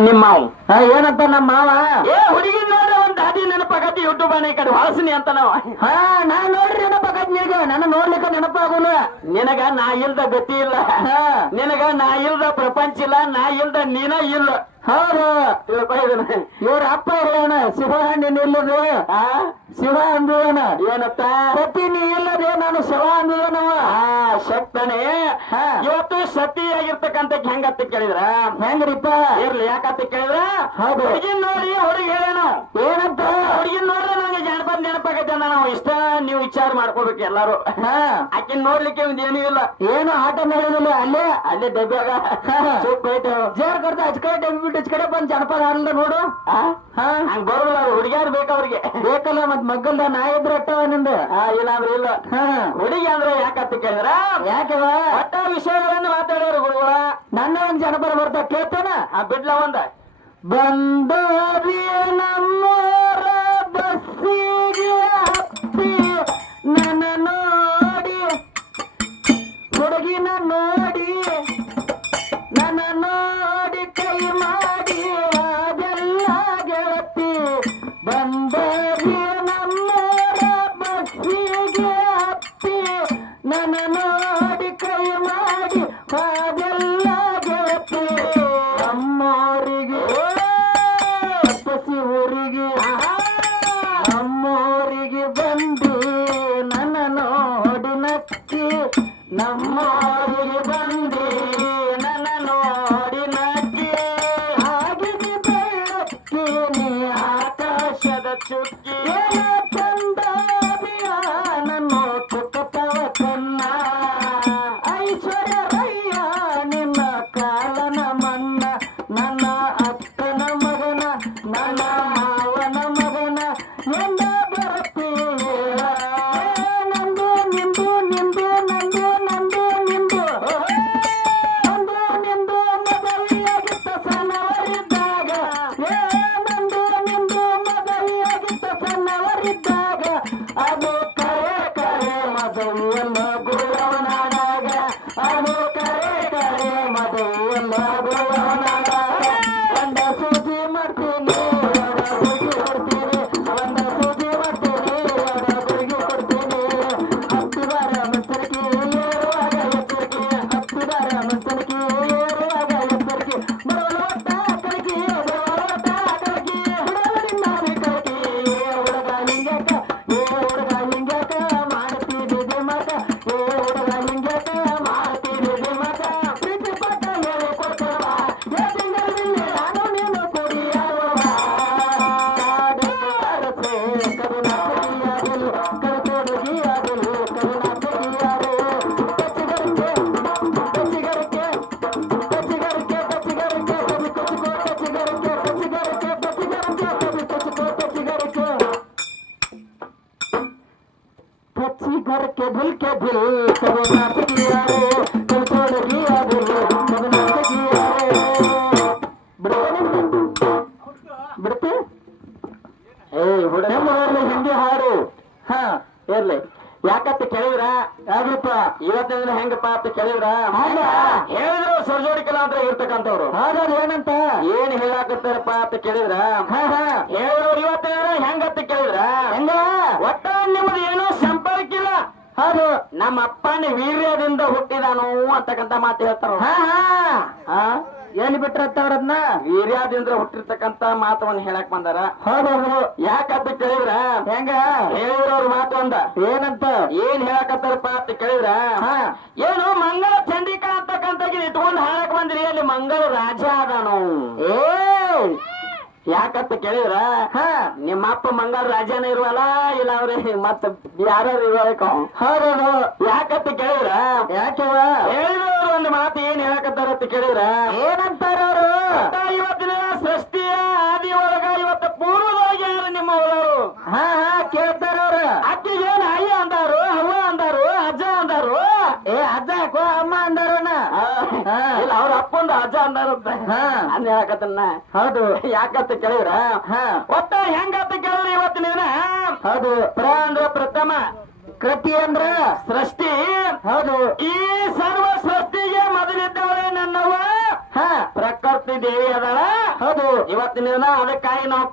ನಿಮ್ಮ ಮಾವ ಏನಂತ ನಮ್ಮ ಮಾವ ಹುಡುಗಿ ನೋಡ್ರಿ ಒಂದ್ ದಾದಿ ನೆನಪಾಗತಿ ಯೂಟ್ಯೂಬ್ ಈ ಕಡೆ ವಾಸನಿ ಅಂತ ನಾವ್ ನಾ ನೋಡ್ರಿ ನೆನಪಾಗತ್ ನಿನಗ ನನ್ನ ನೋಡ್ಲಿಕ್ಕ ನೆನಪಾಗೋಲ್ಲ ನಿನಗ ನಾ ಇಲ್ದ ಗತಿ ಇಲ್ಲ ನಿನಗ ನಾ ಇಲ್ದ ಪ್ರಪಂಚ ಇಲ್ಲ ನಾ ಇಲ್ದ ನೀನ ಇಲ್ಲ ಹೌದು ಇವ್ರ ಅಪ್ಪ ಇರೋಣ ಶಿವ ನೀನ್ ಇಲ್ಲದೆ ಶಿವ ಅಂದವನ ಏನತ್ತ ಸತಿ ನೀ ಇಲ್ಲದೆ ನಾನು ಶಿವ ಅಂದವನವ ಶಕ್ತನೇ ಇವತ್ತು ಸತಿಯಾಗಿರ್ತಕ್ಕಂಥ ಹೆಂಗತ್ತ ಕೇಳಿದ್ರ ಹೆಂಗ್ರಿಪ್ಪ ಇರ್ಲಿ ಯಾಕಂತ ಕೇಳಿದ್ರ ಹುಡುಗಿನ್ ನೋಡಿ ಹುಡುಗಿ ಹೇಳೋಣ ಏನಂತ ಹುಡುಗಿನ್ ನೋಡ್ರೆ ನಂಗೆ ಜನಪದ ನೆನಪಾಗತ್ತೆ ಅಂದ ನಾವು ಇಷ್ಟ ನೀವು ವಿಚಾರ ಮಾಡ್ಕೋಬೇಕು ಎಲ್ಲಾರು ಆಕಿನ್ ನೋಡ್ಲಿಕ್ಕೆ ಒಂದ್ ಏನೂ ಇಲ್ಲ ಏನು ಆಟ ನಡೆಯೋದಿಲ್ಲ ಅಲ್ಲೇ ಅಲ್ಲೇ ಡಬ್ಬ್ಯಾಗ ಜೇರ್ ಕೊಡ್ತಾ ಹಚ್ಕಡೆ ಡಬ್ಬಿ ಬಿಟ್ಟು ಹಚ್ಕಡೆ ಬಂದ್ ಜನಪದ ಆಡಲ್ಲ ನೋಡು ಹಂಗ ಬರೋದಿಲ್ಲ ಹುಡುಗಿಯಾರು ಬೇಕವ್ರಿಗೆ ಬೇಕಲ್ಲ ಮತ್ ಮಗ್ಗಲ್ದ ನಾ ಇದ್ರೆ ಅಟ್ಟವ ನಿಂದ ಇಲ್ಲ ಅಂದ್ರೆ ಇಲ್ಲ ಹುಡುಗಿ ಅಂದ್ರೆ ಯಾಕಂತ ಕೇಳಿದ್ರ ಯಾಕವ ಒಟ್ಟ ವಿಷಯಗಳನ್ನು ಮಾತಾಡೋರು ಗುರುಗಳ ನನ್ನ ಒಂದ್ ಜನಪದ ಬರ್ತಾ ಕೇಳ್ತಾನ ಬಿಡ್ಲ ಒಂದ ಬಂದೋರಿ ನಮ್ಮೋರ ಬಸ್ಸಿಗೆ ಹತ್ತಿ ನನ್ನ ನೋಡಿ ಹುಡುಗಿನ ನೋಡಿ ನನ್ನ ನೋಡಿ ಕೈ ಮಾಡಿ ಅದೆಲ್ಲ ಗೆಳತಿ ಬಂದೋರಿ ನಮ್ಮೋರ ಬಸ್ಸಿಗೆ ಹತ್ತಿ ನನ್ನ ನೋಡಿ ಕೈ ಮಾಡಿ ಅದೆಲ್ಲ ಗೆಳತಿ ನಮ್ಮೋರಿಗೆ ಊರಿಗೆ ನಮ್ಮೂರಿಗೆ ಬಂದು ನನ್ನ ನೋಡಿ ನಕ್ಕಿ ನಮ್ಮೂರಿಗೆ ಬಂದು ನನ್ನ ನೋಡಿ ನಕ್ಕಿ ಆಗಿದೆ ಬೆಳಕ್ಕಿ ನೀ ಆಕಾಶದ ಚುಕ್ಕಿ ಚಂದ ನನ್ನ ಚುಕ್ಕತವ ಕನ್ನ ಐಶ್ವರ್ಯ ರಯ್ಯ ನಿನ್ನ ಕಾಲನ ಮನ್ನ ನನ್ನ ಅಕ್ಕನ ಮಗನ ನನ್ನ ಮಾವನ ಮಗನ ಎಂದ ಬರುತ್ತೀಯ ನಂದು ನಿಂದು ನಿಂದು ನಂದು ನಂದು ನಿಂದು ನಂದು ನಿಂದು ಮದುವೆಯಾಗಿತ್ತ ಸಣ್ಣವರಿದ್ದಾಗ ನಂದು ನಿಂದು ಮದುವೆಯಾಗಿತ್ತ ಸಣ್ಣವರಿದ್ದಾಗ ಅದು ಕರೆ ಕರೆ ಮದುವೆಯಲ್ಲ ಗುರುವನಾದಾಗ ಅದು ಕರೆ ಕರೆ ಮದುವೆಯಲ್ಲ ಗುರುವನಾದಾಗ ಒಂದ ಸೂಜಿ ಮಾಡ್ತೀನಿ ಗುರುಗಿ ಕೊಡ್ತೀನಿ ಒಂದ ಸೂಜಿ ಮಾಡ್ತೀನಿ ಗುರುಗಿ ಕೊಡ್ತೀನಿ ಹತ್ತಿವಾರ ಮಂಚನಿಗೆ ಏರುವಾಗ ಎಚ್ಚರಿಕೆ ಹತ್ತಿವಾರ ಮಂಚನಿಗೆ ಏರುವಾಗ ಎಚ್ಚರಿಕೆ ಬರೋಟ ಕಳಗಿ ಬರೋಟ ಕಳಗಿ ಹುಡುಗನಿಂದಾನೆ ಕಳಗಿ ಹುಡುಗ ಲಿಂಗಕ ಹುಡುಗ ಲಿಂಗಕ ಮಾಡ್ತೀನಿ ಮತ ಹುಡುಗ ಲಿಂಗಕ ಮಾಡ್ತೀನಿ ಮತ ಪ್ರೀತಿ ಪಟ್ಟ ಹೇಳಿ ಕೊಡ್ತವ ನಾನು ನೀನು ಕುಡಿಯವ ಕರುಣಾಪತಿಯಾಗಲು ಕರುತೊಡಗಿಯಾಗಲು ಕರುಣಾಪತಿಯಾರು ಕಚ್ಚಿಗರಿಕೆ ಕಚ್ಚಿಗರಿಕೆ ಕಚ್ಚಿಗರಿಕೆ ಕಚ್ಚಿಗರಿಕೆ ಕವಿ ಕೊಚ್ಚಿಕೋ ಕಚ್ಚಿಗರಿಕೆ ಕಚ್ಚಿಗರಿಕೆ ಕಚ್ಚಿಗರಿಕೆ ಕವಿ ಕೊಚ್ಚಿಕೋ ಕಚ್ಚಿಗರಿಕೆ ಕಚ್ಚಿಗರಿಕೆ ದಿಲ್ ಕೆ ದಿಲ್ ಕರುಣಾಪತಿಯಾರು ಕರುತೊಡಗಿಯಾಗಲು ಕರುಣಾಪತಿಯಾರು ಬಿಡ್ತಿ ಹುಡುಗ ಹಿಂದಿ ಹಾಡು ಇರ್ಲಿ ಯಾಕಂತ ಕೇಳಿದ್ರ ಯಾವ್ದಪ್ಪ ಇವತ್ತಿನ ಹೆಂಗಪ್ಪ ಅಂತ ಕೇಳಿದ್ರ ಹೇಳಿದ್ರು ಸರ್ಜೋಡಿಕಲ ಅಂತ ಇರ್ತಕ್ಕಂಥವ್ರು ಹಾಗಾದ್ರೆ ಏನಂತ ಏನ್ ಹೇಳಾಕತ್ತಾರಪ್ಪ ಅಂತ ಕೇಳಿದ್ರ ಹೇಳಿದ್ರು ಇವತ್ತಿನ ಹೆಂಗಂತ ಕೇಳಿದ್ರ ಹೆಂಗ ಒಟ್ಟ ನಿಮ್ದು ಏನೋ ಸಂಪರ್ಕ ಇಲ್ಲ ಹೌದು ನಮ್ಮ ಅಪ್ಪನ ವೀರ್ಯದಿಂದ ಹುಟ್ಟಿದಾನು ಅಂತಕ್ಕಂತ ಮಾತು ಹೇಳ್ತಾರ ಎಲ್ಲಿ ಬಿಟ್ಟಿರತ್ತವ್ರದ್ನ ವೀರ್ಯದಿಂದ ಹುಟ್ಟಿರ್ತಕ್ಕಂತ ಮಾತವನ್ನ ಹೇಳಕ್ ಬಂದಾರ ಹೌದು ಯಾಕಂತ ಕೇಳಿದ್ರ ಹೆಂಗ ಹೇಳಿದ್ರ ಅವ್ರ ಮಾತು ಅಂದ ಏನಂತ ಏನ್ ಹೇಳಕತ್ತಾರಪ್ಪ ಅಂತ ಕೇಳಿದ್ರ ಏನು ಮಂಗಳ ಚಂಡಿಕಾ ಅಂತಕ್ಕಂತ ಇಟ್ಕೊಂಡ್ ಹಾಳಕ್ ಬಂದ್ರಿ ಅಲ್ಲಿ ಮಂಗಳ ರಾಜ ಅದಾನು ಯಾಕಂತ ಕೇಳಿದ್ರ ನಿಮ್ಮ ಅಪ್ಪ ಮಂಗಳ ರಾಜನ ಇರುವಲ್ಲ ಇಲ್ಲ ಅವ್ರಿ ಮತ್ತ ಯಾರು ಇರ್ಬೇಕು ಹೌದು ಯಾಕಂತ ಕೇಳಿದ್ರ ಯಾಕೆವ ಹೇಳಿದವರು ಒಂದು ಮಾತು ಏನ್ ಹೇಳಕತ್ತಾರ ಅಂತ ಕೇಳಿದ್ರ ಏನಂತಾರ ಅವರು ಇವತ್ತಿನ ಸೃಷ್ಟಿಯ ಆದಿ ಒಳಗ ಇವತ್ತು ಪೂರ್ವದೊಳಗೆ ಯಾರು ನಿಮ್ಮ ಒಳರು ಕೇಳ್ತಾರ ಅವ್ರ ಅಕ್ಕಿಗೆ ಏನ್ ಅಯ್ಯ ಅಂದಾರು ಅವ್ವ ಅಂದಾರು ಅಜ್ಜ ಅಂದಾರು ಅಜ್ಜ ಅಮ್ಮ ಅಂದಾರನ ಇಲ್ಲ ಅವ್ರ ಅಪ್ಪಂದು ಅಜ್ಜ ಅಂದಾರಂತ ಅಂದ್ ಹೇಳಕತ್ತನ್ನ ಹೌದು ಯಾಕಂತ ಕೇಳಿದ್ರ ಒಟ್ಟ ಹೆಂಗಂತ ಕೇಳಿದ್ರೆ ಇವತ್ತಿನ ದಿನ ಹೌದು ಅಂದ್ರ ಪ್ರಥಮ ಕೃತಿ ಅಂದ್ರ ಸೃಷ್ಟಿ ಹೌದು ಈ ಸರ್ವ ಸೃಷ್ಟಿಗೆ ಮೊದಲಿದ್ದವಳೇ ನನ್ನವ್ವ ಹಾ ಪ್ರಕೃತಿ ದೇವಿ ಅದಾಳ. ಹೌದು ಇವತ್ತಿನ ದಿನ ಅದಕ್ಕಾಗಿ ನಾವು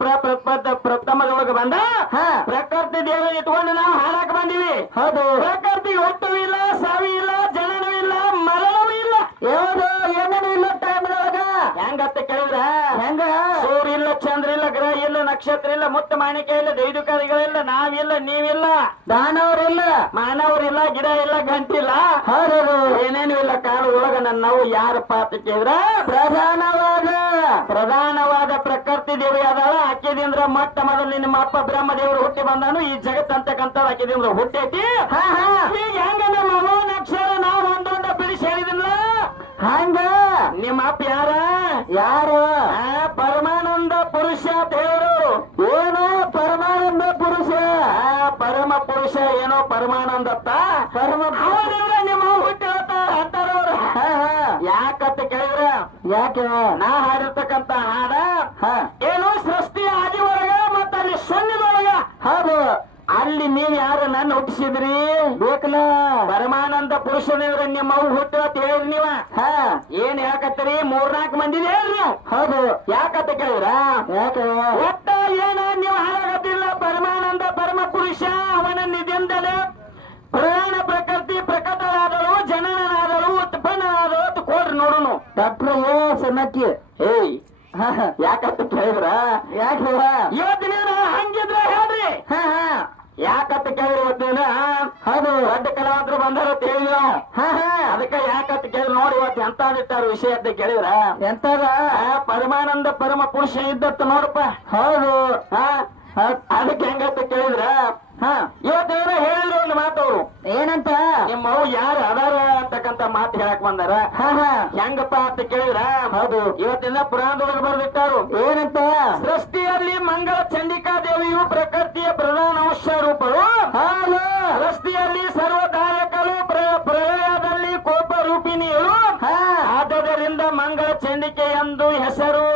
ಪ್ರಥಮದೊಳಗೆ ಬಂದ ಹಾ ಪ್ರಕೃತಿ ದೇವಿ ಇಟ್ಕೊಂಡು ನಾವು ಹಾಡಕ್ ಬಂದಿವಿ. ಹೌದು ಪ್ರಕೃತಿ ಹುಟ್ಟು ಇಲ್ಲ, ಸಾವಿ ಇಲ್ಲ, ಜನನೂ ಇಲ್ಲ, ಮರಣವೂ ಇಲ್ಲ. ಯಾವುದು ಏನೇನು ಇಲ್ಲ ಟೈಮ್ದೊಳಗ ಹೆಂಗತ್ತ ಕೇಳಿದ್ರ ಹೆಂಗ ಸೂರ್ಯ ಇಲ್ಲ, ಚಂದ್ರ ಇಲ್ಲ, ಗ್ರಹ ಇಲ್ಲ, ನಕ್ಷತ್ರ ಇಲ್ಲ, ಮುತ್ತು ಮಾಣಿಕ್ಯ ಇಲ್ಲ, ದೈದುಕಾರಿಗಳಿಲ್ಲ, ನಾವಿಲ್ಲ, ನೀವಿಲ್ಲ, ದಾನವರಿಲ್ಲ ಮಾನವರಿಲ್ಲ, ಗಿಡ ಇಲ್ಲ, ಗಂಟಿಲ್ಲ, ಹೌದು ಏನೇನು ಇಲ್ಲ. ಕಾಲದೊಳಗ ನಾವು ಯಾರಪ್ಪ ಅಂತ ಕೇಳಿದ್ರ ಪ್ರಧಾನವಾದ ಪ್ರಕೃತಿ ದೇವಿ ಅದಾಳ. ಆಕೆದಿಂದ್ರ ಮೊಟ್ಟ ಮೊದಲು ನಿಮ್ಮ ಅಪ್ಪ ಬ್ರಹ್ಮದೇವರು ಹುಟ್ಟಿ ಬಂದಾನು. ಈ ಜಗತ್ ಅಂತಕ್ಕಂಥ ಆಕೆದಿಂದ್ರ ಹುಟ್ಟೈತಿ. ಹಾ ಹಾ ಈಗ ಹೆಂಗ ನಮ್ಮ ಅವನ ಅಕ್ಷರ ನಾವು ಒಂದೊಂದ ಬಿಡಿಸಿ ಹೇಳಿದಿಲ್ಲ. ಹಂಗ ನಿಮ್ಮ ಅಪ್ಪ ಯಾರ? ಯಾರು ಪರಮಾನಂದ ಪುರುಷ ದೇವರು. ಏನು ಪರಮಾನಂದ ಪುರುಷ ಪರಮ ಪುರುಷ ಏನೋ ಪರಮಾನಂದತ್ತ. ಪರಮ ಅವನಿಂದ ನಿಮ್ಮ ಹುಟ್ಟಿ ಅಂತಾರವ್ರು. ಹಾ ಹಾ ಯಾಕಂತ ಕೇಳಿದ್ರ ಯಾಕೆ ನಾ ಹಾಡಿರ್ತಕ್ಕಂತ ಹಾಡ ಹಾ ಏನು ಸೃಷ್ಟಿ ಆದಿವರೆಗ ಮತ್ತ ಅಲ್ಲಿ ಶೂನ್ಯದೊಳಗ. ಹೌದು ಅಲ್ಲಿ ನೀವ್ ಯಾರು ನನ್ನ ಹುಟ್ಟಿಸಿದ್ರಿ? ಬೇಕಲ್ಲ ಪರಮಾನಂದ ಪುರುಷನಿಂದ್ರ ನಿಮ್ಮ ಅವು ಹುಟ್ಟು ಅಂತ ಹೇಳಿದ್ರಿ ನೀವ. ಹಾ ಏನ್ ಯಾಕತ್ತೀರಿ? 3-4 ಮಂದಿ ಹೇಳ್ರಿ ನೀವು. ಹೌದು ಯಾಕಂತ ಕೇಳಿದ್ರ ಯಾಕೆ ಒಟ್ಟ ಏನ ನೀವು ಹಾಳಾಗತ್ತಿಲ್ಲ. ಪರಮಾನಂದ ಪರಮ ಪುರುಷ ಅವನ ನಿಧಿಯಿಂದಲೇ ಪ್ರಾಣ ಪ್ರಕೃತಿ ಪ್ರಕಟವಾದಳು, ಜನನಾದಳು, ಉತ್ಪನ್ನವಾದಳು. ಕೊಡ್ರಿ ನೋಡುನು. ಡಾಕ್ಟ್ರ್ ಸಣ್ಣಕ್ಕಿ ಏಯ್ ಹಾ ಹಾ ಯಾಕಂತ ಕೇಳಿದ್ರ ಯಾಕೆ ಇವತ್ತಿನ ಹಂಗಿದ್ರ ಹೇಳ್ರಿ. ಹಾ ಹಾ ಯಾಕಂತ ಕೇಳಿದ್ರೆ ಇವತ್ತಿನ ಹೌದು ದೊಡ್ಡ ಕಲಾವಂತರು ಬಂದಾರ ಅಂತ ಹೇಳಿದ್ವಿ ನಾವು. ಹಾ ಹಾ ಅದಕ್ಕೆ ಯಾಕಂತ ಕೇಳಿದ್ರೆ ನೋಡಿ ಇವತ್ತು ಎಂತ ಇಟ್ಟಾರ ವಿಷಯ ಅಂತ ಕೇಳಿದ್ರ ಎಂತದ ಪರಮಾನಂದ ಪರಮ ಪುರುಷ ಇದ್ದತ್ತ ನೋಡಪ್ಪ. ಹೌದು ಹಾ ಅದಕ್ಕೆ ಹೆಂಗಂತ ಕೇಳಿದ್ರ ಹಾ ಇವತ್ತೇನೋ ಹೇಳಿದ್ರು ಒಂದು ಮಾತವ್ರು. ಏನಂತ ನಿಮ್ಮ ಅವು ಯಾರು ಅದಾರ ಅಂತಕ್ಕಂತ ಮಾತು ಹೇಳಕ್ ಬಂದಾರ. ಹಾ ಹಾ ಹೆಂಗಪ್ಪ ಅಂತ ಕೇಳಿದ್ರ ಹೌದು ಇವತ್ತಿನ ಪುರಾಣದೊಳಗೆ ಬರ್ದಿಟ್ಟಾರು. ಏನಂತ ಸೃಷ್ಟಿಯಲ್ಲಿ ಮಂಗಳ ಚಂಡಿಕಾ ದೇವಿಯು ಪ್ರಕೃತಿಯ ಪ್ರಧಾನ ಅಂಶ ರೂಪರು. ಹೌದು ಸೃಷ್ಟಿಯಲ್ಲಿ ಸರ್ವದಾಯಕರು, ಪ್ರಳಯದಲ್ಲಿ ಕೋಪ ರೂಪಿಣಿಯರು. ಹಾ ಆದ್ದರಿಂದ ಮಂಗಳ ಚಂಡಿಕೆ ಎಂದು ಹೆಸರು.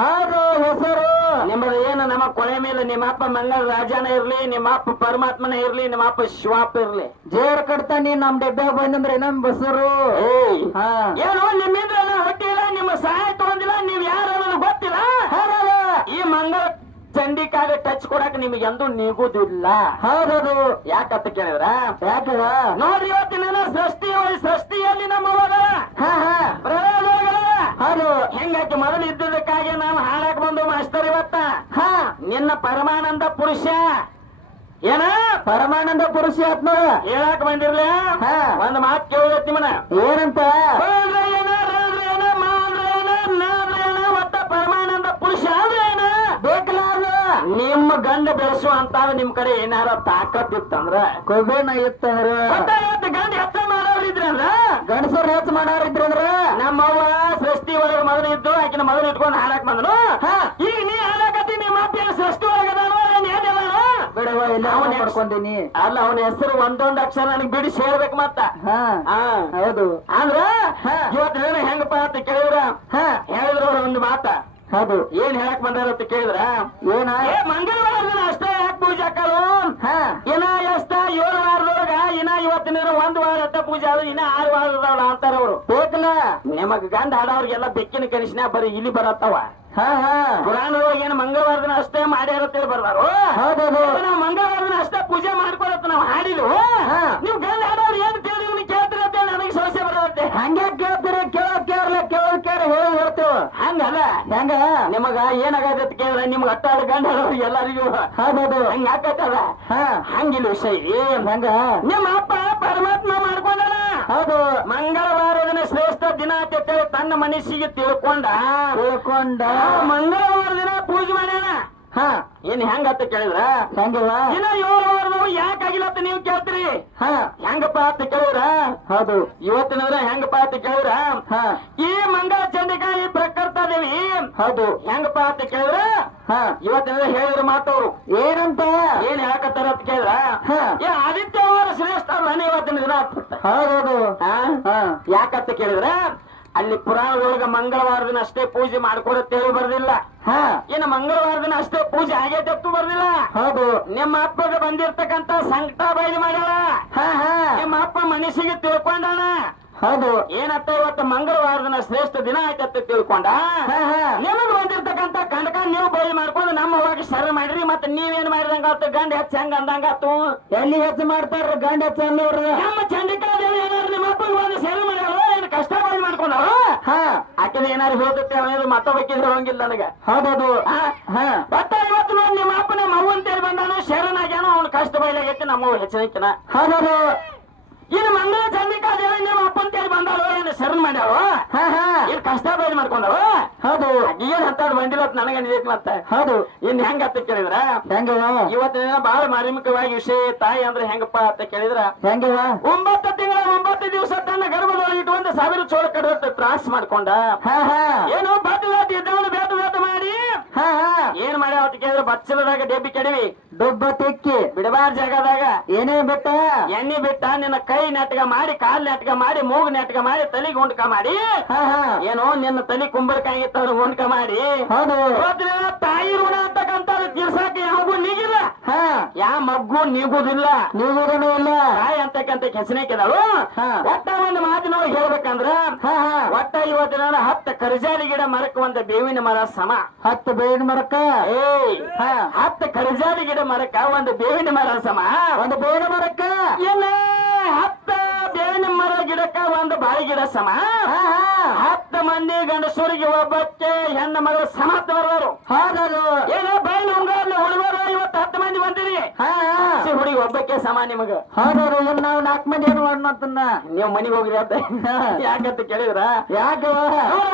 ಹೌದು ಹೆಸರು ನಿಮ್ಮದು ಏನು ನಮ್ಮ ಕೊಳೆ ಮೇಲೆ ನಿಮ್ಮ ಅಪ್ಪ ಮಂಗಳ ರಾಜನ ಇರ್ಲಿ, ನಿಮ್ಮ ಅಪ್ಪ ಪರಮಾತ್ಮನ ಇರ್ಲಿ, ನಿಮ್ಮ ಅಪ್ಪ ಶಿವಾಪ ಇರ್ಲಿ, ಜೇರ್ ಕಟ್ತಾನಿ ನಮ್ ಡೆಬ್ಬೆ ಬಂದಂದ್ರೆ ನಮ್ ಬಸರು. ಏಯ್ ಹಾ ಏನು ನಿಮ್ಮಿಂದ್ರ ಹೊಟ್ಟಿಲ್ಲ, ನಿಮ್ಮ ಸಹಾಯ ತಗೊಂಡಿಲ್ಲ, ನೀವ್ ಯಾರು ಅನ್ನೋದು ಗೊತ್ತಿಲ್ಲ. ಈ ಮಂಗಳ ಚಂಡಿಕಾಗ ಟಚ್ ಕೊಡಕ್ ನಿಮಗೆ ಎಂದೂ ನಿಗುದಿಲ್ಲ. ಹೌದದು ಯಾಕಂತ ಕೇಳಿದ್ರ ಯಾಕೆ ನೋಡ್ರಿ ಇವತ್ತಿನ ಸೃಷ್ಟಿಯಲ್ಲಿ ನಮ್ಮ ಹಾ ಹಾ ಹೌದು ಹೆಂಗಾಕಿ ಮೊದಲು ಇದ್ದದಕ್ಕಾಗಿ ನಾವು ಹಾಡಕ್ ಬಂದು ಮಾಸ್ತರ್ ಇವತ್ತ. ಹಾ ನಿನ್ನ ಪರಮಾನಂದ ಪುರುಷ ಏನ ಪರಮಾನಂದ ಪುರುಷ ಆತ್ಮ ಹೇಳಕ್ ಬಂದಿರ್ಲ. ಹಾ ಒಂದ್ ಮಾತು ಕೇಳಿದತ್ತಿ ಮನ ಏನಂತ ಒಟ್ಟ ಪರಮಾನಂದ ಪುರುಷ ಅಂದ್ರೆ ಏನ ಬೇಕಲ್ಲ ಅದು ನಿಮ್ಮ ಗಂಡ ಬೆಳೆಸುವ ಅಂತ ನಿಮ್ ಕಡೆ ಏನಾರ ತಾಕತ್ ಇತ್ತಂದ್ರ ಕೊಬ್ಬೇನ ಇತ್ತಂದ್ರ ಗಂಡ ಹೆಚ್ಚ ಮಾಡೋರಿದ್ರಲ್ಲ ಗಂಡಸರು ಹೆಚ್ಚು ಮಾಡೋರಿದ್ರಂದ್ರ ನಮ್ಮವ್ವ ಸೃಷ್ಟಿ ಒಳಗ ಮೊದಲು ಇದ್ದು ಆಕಿನ ಮೊದಲು ಇಟ್ಕೊಂಡು ಹಾಡಕ್ ಬಂದ್ರು. ಈಗ ನೀ ಹಾಡಕತ್ತಿ ನಿಮ್ಮ ಅಪ್ಪ ಸೃಷ್ಟಿ ಒಳಗದಾನೋ ಏನಿದಾನೋ ಬಿಡವ ಇಲ್ಲ ಮಾಡ್ಕೊಂಡೀನಿ. ಅಲ್ಲ ಅವನ ಹೆಸರು ಒಂದೊಂದ್ ಅಕ್ಷರ ನನಗೆ ಬಿಡಿಸಿ ಹೇಳ್ಬೇಕು ಮತ್ತ. ಹಾ ಹೌದು ಅಂದ್ರ ಇವತ್ತು ಹೆಂಗಪ್ಪ ಅಂತ ಕೇಳಿದ್ರ ಹೇಳಿದ್ರು ಒಂದು ಮಾತ. ಹೌದು ಏನ್ ಹೇಳಕ್ ಬಂದಾರ ಅಂತ ಕೇಳಿದ್ರ ಏನ ಮಂಗಳವಾರ ದಿನ ಅಷ್ಟೇ ಯಾಕೆ ಪೂಜೆ ಹಾಕಲು? ಹಾ ಇನ್ನ ಎಷ್ಟ 7 ವಾರದೊಳಗ ಇನ್ನ ಇವತ್ತಿನ 1 ವಾರ ಅತ್ತ ಪೂಜೆ ಆದ್ರೆ ಇನ್ನ 6 ವಾರದವಳ ಅಂತಾರ ಅವ್ರು. ಬೇಕಲ್ಲ ನಿಮಗ್ ಗಂಡ ಹಾಡವ್ರಿಗೆಲ್ಲ ಬೆಕ್ಕಿನ ಕನಿಷ್ನ ಬರೀ ಇಲ್ಲಿ ಬರತ್ತವ. ಹಾ ಹಾ ಪುರಾಣದೊಳಗೆ ಏನು ಮಂಗಳವಾರ ದಿನ ಅಷ್ಟೇ ಮಾಡ್ಯಾರತ್ತೇಳಿ ಬರ್ದಾರು. ಹೌದೌದು ನಾವು ಮಂಗಳವಾರ ದಿನ ಅಷ್ಟೇ ಪೂಜೆ ಮಾಡ್ಕೊಳತ್ತ ನಾವು ಹಾಡಿದ್ವು. ನೀವ್ ಗಂಡ ಹಾಡೋರು ಏನ್ ಕೇಳಿದ್ರಿ ಕೇಳ್ತೀರ ಅಂತ ನನಗೆ ಸಮಸ್ಯೆ ಬರುತ್ತೆ. ಹಂಗೆ ಕೇಳ್ತೀರಿ ಕೇಳ ಹೇಳಿ ಹೇಳ್ತೇವ. ಹಂಗಲ್ಲ ಹೆಂಗ ನಿಮಗ ಏನಾಗತ್ತೆ ಅಂತ ಕೇಳಿದ್ರೆ ನಿಮ್ಗೆ ಅಟ್ಟಾಡ ಗಂಡ ಹಾಡೋರು ಎಲ್ಲರಿಗೂ ಹೌದೌದು ಹಂಗ ಆಕತ್ತದ. ಹಂಗಿಲ್ಲ ವಿಷಯ ಹೆಂಗ ನಿಮ್ಮ ಅಪ್ಪ ಪರಮಾತ್ಮ ಮಾಡ್ಕೊಂಡನ. ಹೌದು ಮಂಗಳವಾರ ದಿನ ಶ್ರೇಷ್ಠ ದಿನ ಅಂತ ತನ್ನ ಮನಸ್ಸಿಗೆ ತಿಳ್ಕೊಂಡ ಮಂಗಳವಾರ ದಿನ ಪೂಜೆ ಮಾಡ್ಯಾನ. ಹಾ ಏನ್ ಹೆಂಗತ್ತ ಕೇಳಿದ್ರ ಹೆಂಗವ ಇನ್ನ 7 ವಾರದವು ಯಾಕಾಗಿಲ್ಲ ಅಂತ ನೀವು ಕೇಳ್ತೀರಿ. ಹೆಂಗಪ್ಪ ಅಂತ ಕೇಳಿದ್ರ ಹೌದು ಇವತ್ತಿನ ಹೆಂಗಪ್ಪ ಅಂತ ಕೇಳಿದ್ರ ಈ ಮಂಗಳ ಚಂಡಿಕಾ ಈ ಪ್ರಕೃತ ದೇವಿ ಹೌದು ಹೆಂಗಪ್ಪ ಅಂತ ಕೇಳಿದ್ರ ಇವತ್ತಿನ ಹೇಳಿದ್ರ ಮಾತವ್ರು ಏನಂತ ಏನ್ ಹೇಳಕತ್ತಾರ ಅಂತ ಕೇಳಿದ್ರ ಆದಿತ್ಯವಾರ ಶ್ರೇಷ್ಠ ಮನೆ ಇವತ್ತಿನ ದಿನ ಹೌದೌದು ಯಾಕಂತ ಕೇಳಿದ್ರ ಅಲ್ಲಿ ಪುರಾಣದೊಳಗ ಮಂಗಳವಾರ ದಿನ ಅಷ್ಟೇ ಪೂಜೆ ಮಾಡ್ಕೊಡತ್ತೇಳಿ ಬರ್ದಿಲ್ಲ. ಇನ್ನು ಮಂಗಳವಾರ ದಿನ ಅಷ್ಟೇ ಪೂಜೆ ಆಗೇತತ್ತು ಬರ್ದಿಲ್ಲ. ಹೌದು ನಿಮ್ಮ ಅಪ್ಪಗೆ ಬಂದಿರ್ತಕ್ಕಂತ ಸಂಕಟ ಬಯಲು ಮಾಡ್ಯಾಳ. ನಿಮ್ಮ ಅಪ್ಪ ಮನಸ್ಸಿಗೆ ತಿಳ್ಕೊಂಡಾನ. ಹೌದು ಏನತ್ತ ಇವತ್ತು ಮಂಗಳವಾರ ದಿನ ಶ್ರೇಷ್ಠ ದಿನ ಆಯ್ತತ್ತ ತಿಳ್ಕೊಂಡ ನಿಮಗ್ ಬಂದಿರ್ತಕ್ಕಂತ ಕಂಡಕ ನೀವು ಬಯಲು ಮಾಡ್ಕೊಂಡು ನಮ್ಮ ಹೋಗಿ ಶರಣ ಮಾಡಿರಿ ಮತ್ತೆ ನೀವೇನ್ ಮಾಡಿದಂಗ ಆತು ಗಂಡ ಹೆಚ್ಚ ಹೆಂಗ ಅಂದಂಗ ಆತು ಎಲ್ಲಿ ಹೆಚ್ಚು ಮಾಡ್ತಾರ ಗಂಡ ಹೆಚ್ಚು ಅನ್ನೋರು ನಮ್ಮ ಚಂಡಿಕಾದೇವಿ ಏನಾರು ನಿಮ್ಮ ಅಪ್ಪಗೆ ಬಂದು ಶರಣ ಮಾಡ್ಯಾವ ಏನ್ ಕಷ್ಟ ಬಯಲು ಮಾಡ್ಕೊಂಡವ ಆಕಿನ ಏನಾರು ಹೋಗುತ್ತೆ ಅವನೇದು ಮತ್ತೊಬ್ಬಕ್ಕೆ ಹೇಳೋಂಗಿಲ್ಲ ನನಗ ಹೌದೌದು ಮತ್ತ ಇವತ್ತು ನೋಡಿ ನಿಮ್ಮ ಅಪ್ಪನ ಮಗುವಂತೇಳಿ ಬಂದಾನು ಶರಣಾಗ್ಯಾನು ಅವ್ನ ಕಷ್ಟ ಬಯಲಾಗೈತಿ ನಮ್ಮ ಹೆಚ್ಚಿನ ಹೌದೌದು ಇನ್ನು ಮಂಗಳ ಚಂಡಿಕಾದೇವಿ ನಿಮ್ಮ ಅಪ್ಪಂತೇಳಿ ಬಂದಾಳು ಏನು ಶರಣ ಮಾಡ್ಯಾವ ಏನ್ ಕಷ್ಟ ಬಯಲು ಮಾಡ್ಕೊಂಡವ ಹೌದು ಏನ್ ಹತ್ತಾಡ್ ಬಂದಿಲ್ಲ ನನಗ ನಿಜೈತಿ ಮತ್ತೆ ಹೌದು ಇನ್ ಹೆಂಗ ಅಂತ ಕೇಳಿದ್ರ ಹೆಂಗವ ಇವತ್ತಿನ ದಿನ ಬಹಳ ಮಾರ್ಮಿಕವಾಗಿ ವಿಷಯ ತಾಯಿ ಅಂದ್ರೆ ಹೆಂಗಪ್ಪ ಅಂತ ಕೇಳಿದ್ರ ಹೆಂಗವ 9 ತಿಂಗಳ 9 ದಿವಸ ತನ್ನ ಗರ್ಭದೊಳಗೆ ಇಟ್ಟುಕೊಂಡು 1000 ಚೋಳ ಕಡವತ್ತು ತ್ರಾಸ್ ಮಾಡ್ಕೊಂಡ ಏನು ಬಾಟು ಇದ್ದವನು ಬೇಟ ಮಾಡಿ ಏನ್ ಮಾಡ್ಯಾವ ಅಂತ ಕೇಳಿದ್ರ ಬಚ್ಚಲದಾಗ ಡೆಬ್ಬಿ ಕೆಡವಿ ದುಬ್ಬ ತೆಕ್ಕಿ ಬಿಡಬಾರ ಜಾಗದಾಗ ಏನೇ ಬಿಟ್ಟ ಎಣ್ಣೆ ಬಿಟ್ಟ ನಿನ್ನ ಕೈ ನೆಟ್ಗ ಮಾಡಿ ಕಾಲ್ ನೆಟ್ಗ ಮಾಡಿ ಮೂಗ್ ನೆಟ್ಗ ಮಾಡಿ ತಲೆಗೆ ಹೊಂಡ್ಕ ಮಾಡಿ ಏನೋ ನಿನ್ನ ತಲೆ ಕುಂಬಳಕಾಯಿತ್ತವ್ರು ಹೊಂಡ್ಕ ಮಾಡಿ ಹೌದು ತಾಯಿ ಋಣ ಅಂತಕ್ಕಂಥ ತೀರ್ಸಾಕ ಯಾವಾಗೂ ನೀಗಿಲ್ಲ ಯಾ ಮಗ್ಗು ನೀಗುದಿಲ್ಲ ನೀಗುದೂ ಇಲ್ಲ ತಾಯಿ ಅಂತಕ್ಕಂತ ಕೆಸನೇಕಿದಳು ಒಟ್ಟ ಒಂದು ಮಾತಿನೊಳಗೆ ಹೇಳ್ಬೇಕಂದ್ರ ಒಟ್ಟ ಇವತ್ತಿನ 10 ಕರ್ಜಾಲಿ ಗಿಡ ಮರಕ್ಕೆ ಒಂದು ಬೇವಿನ ಮರ ಸಮ 10 ಬೇವಿನ ಮರಕ್ಕ 10 ಕರ್ಜಾಲಿ ಗಿಡ ಮರಕ್ಕ ಒಂದು ಬೇವಿನ ಮರ ಸಮ ಒಂದು ಬೇವಿನ ಮರಕ್ಕ ಇಲ್ಲ 10 ಬೇವಿನ ಮರ ಗಿಡಕ್ಕ ಒಂದು ಬಾಳಿ ಗಿಡ ಸಮ 10 ಮಂದಿ ಗಂಡಸೂರಿಗೆ ಒಬ್ಬಕ್ಕೆ ಹೆಣ್ಣು ಮಗಳು ಸಮರ್ಥ ಬರ್ಬಾರು ಹೌದದು ಏನೋ ಬಯಲು ಹುಡುಗರು ಇವತ್ತು 10 ಮಂದಿ ಬಂದಿರಿ ಹುಡುಗಿ ಒಬ್ಬಕ್ಕೆ ಸಮ ನಿಮಗ ಹೌದೌದು ಏನ್ ನಾವು 4 ಮಂದಿ ಏನು ಮಾಡೋಣ ನೀವು ಮನಿಗೆ ಹೋಗ್ರಿ ಅಂತ ಯಾಕಂತ ಕೇಳಿದ್ರ ಯಾಕೆ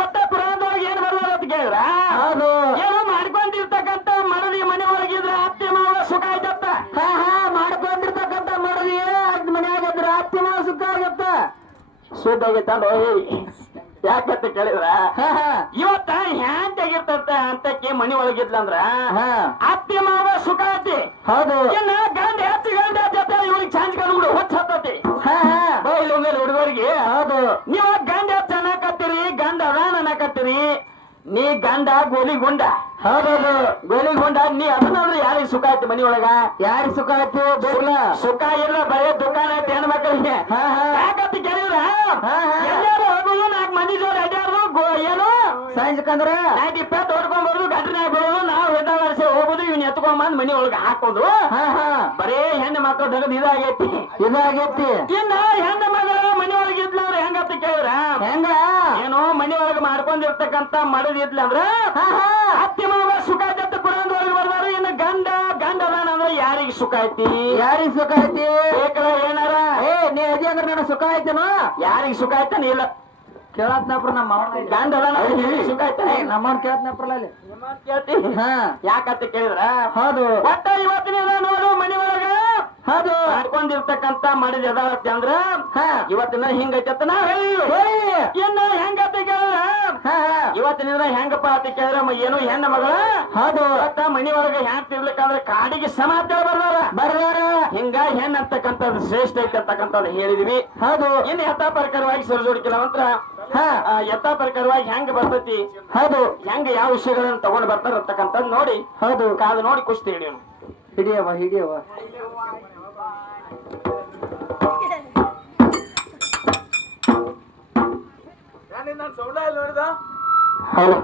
ಒಟ್ಟ ಪುರಾಣದೊಳಗೆ ಏನ್ ಬರ್ದಾರ ಅಂತ ಕೇಳಿದ್ರ ಹೌದು ಏನೋ ಮಾಡ್ಕೊಂಡಿರ್ತಕ್ಕಂತ ಮರದಿ ಮನೆ ಒಳಗಿದ್ರ ಅತ್ತೆ ಮಾವ ಸುಖ ಆಯ್ತತ್ತ ಮಾಡ್ಕೊಂಡಿರ್ತಕ್ಕಂತ ಮರದಿ ಮನೆಯಾಗಿದ್ರ ಅತ್ತಿ ಮಾವ ಸುಖ ಆಗತ್ತ ಶುದ್ಧ ಆಗೈತಲ್ಲ ಯಾಕಂತ ಕೇಳಿದ್ರ ಇವತ್ತ ಹ್ಯಾಂತ ಆಗಿರ್ತಂತ ಅಂತಕ್ಕೆ ಮನಿ ಒಳಗಿದ್ಲಂದ್ರ ಅತ್ತೆ ಮಾವ ಸುಖ ಐತಿ ಹೌದು ಇನ್ನ ಗಂಡ ಹೆಚ್ಚು ಗಂಡ ಜೊತೆ ಇವ್ರಿಗೆ ಚಾಂಚ್ ಕಂಡು ಹೊಚ್ಚ ಹತ್ತತಿ ಬೈಲು ಮೇಲೆ ಹುಡುಗರಿಗೆ ಹೌದು ನೀವು ಗಂಡ ಹೆಚ್ಚು ಅನ್ನಕತ್ತೀರಿ ಗಂಡ ಅದಾನ ಅನ್ನಕತ್ತೀರಿ ನೀ ಗಂಡ ಗೋಲಿಗುಂಡ ಹೌದೌದು ಗೋಲಿಗುಂಡ ನೀ ಅದನ್ನಾದ್ರೆ ಯಾರಿಗೆ ಸುಖ ಆಯ್ತು ಮನಿ ಒಳಗ ಯಾರಿಗೆ ಸುಖ ಆಯ್ತು ಬೇಕಲ್ಲ ಸುಖ ಇಲ್ಲ ಬರೇ ದುಕಾನ ಐತಿ ಹೆಣ್ಣು ಮಕ್ಕಳಿಗೆ ಯಾಕಂತ ಕೇಳಿದ್ರ ಎಲ್ಲಾರು ಹೋಗುದು 4 ಮಂದಿ ಜೋಡಿ ಅಡ್ಯಾರು ಏನು ಸಾಯಂಕಂದ್ರ ನೈಟ್ 20 ಹೊಡ್ಕೊಂಡ್ ಬರುದು ಗಂಟನಾಗ ಬರೋದು ನಾವು ಎದ್ದ ವರ್ಷ ಹೋಗುದು ಇವ್ನ ಎತ್ಕೊಂಬಂದ್ ಮನಿ ಒಳಗ ಹಾಕೋದು ಬರೇ ಹೆಣ್ಣು ಮಕ್ಕಳು ತಗದ್ ಇದಾಗೈತಿ ಇನ್ನ ಹೆಣ್ಣು ಮಗಳು ಮನಿ ಒಳಗೆ ಇದ್ಲಂದ್ರ ಹೆಂಗಂತ ಕೇಳಿದ್ರ ಹೆಂಗ ಏನೋ ಮನಿ ಒಳಗ ಮಾಡ್ಕೊಂಡಿರ್ತಕ್ಕಂತ ಮಡದ್ ಇದ್ಲಂದ್ರ ಅತ್ತಿ ಮಾವ ಸುಖ ಆಯ್ತು ಪುರಾಣದೊಳಗೆ ಬರ್ದಾರ ಇನ್ನು ಗಂಡ ಅದಾನ ಅಂದ್ರೆ ಯಾರಿಗೆ ಸುಖ ಐತಿ ಯಾರಿಗೆ ಸುಖ ಐತಿ ಬೇಕಲ್ಲ ಏನಾರ ನೀ ಅದಿ ಅಂದ್ರೆ ನನಗೆ ಸುಖ ಆಯ್ತೇನೋ ಯಾರಿಗೆ ಸುಖ ಆಯ್ತಾನ ಇಲ್ಲ ಕೇಳತ್ನಪ್ರ ನಮ್ಮ ಗಂಡ ಅದಾನ ಸುಖ ಆಯ್ತಾನೆ ನಮ್ಮವ್ನ ಕೇಳತ್ನಪ್ರಲ್ಲ ಅಲ್ಲಿ ಕೇಳ್ತಿ ಯಾಕಂತ ಕೇಳಿದ್ರ ಹೌದು ಒಟ್ಟ ಇವತ್ತಿನ ನೋಡು ಮನಿ ಒಳಗ ಹೌದು ಮಾಡ್ಕೊಂಡಿರ್ತಕ್ಕಂತ ಮಾಡಿದ ಎದಾಳತ್ತೆ ಅಂದ್ರ ಇವತ್ತಿನ ಹಿಂಗೈತತ್ತ ನಾವ್ ಇನ್ನ ಹೆಂಗತ್ತ ಕೇಳಿದ್ರ ಇವತ್ತಿನ ಹೆಂಗಪ್ಪ ಅಂತ ಕೇಳಿದ್ರ ಏನು ಹೆಣ್ಣ ಮಗಳ ಹೌದು ಒಟ್ಟ ಮನಿ ಒಳಗ ಹೆಂಗ್ ತಿರ್ಲಿಕ್ಕಂದ್ರ ಕಾಡಿಗೆ ಸಮಾಚಾರ ಬರ್ದಾರ ಹಿಂಗ ಹೆಣ್ ಅಂತಕ್ಕಂಥದ್ದು ಶ್ರೇಷ್ಠ ಐತೆ ಅಂತಕ್ಕಂಥದ್ದು ಹೇಳಿದ್ವಿ ಹೌದು ಇನ್ನು ಯಥಾ ಪ್ರಕಾರವಾಗಿ ಸರಿಜೋಡಿಕೆಲವಂತ್ರ ಯಥಾ ಪ್ರಕಾರವಾಗಿ ಹೆಂಗ ಬರ್ತೈತಿ ಹೌದು ಹೆಂಗ ಯಾವ ವಿಷಯಗಳನ್ನ ತಗೊಂಡ್ ಬರ್ತಾರ ಅಂತಕ್ಕಂಥದ್ದು ನೋಡಿ ಹೌದು ಕಾದು ನೋಡಿ ಕುಸ್ತಿ ಹಿಡಿಯೋಣ ಹಿಡಿಯವ ಹೌದು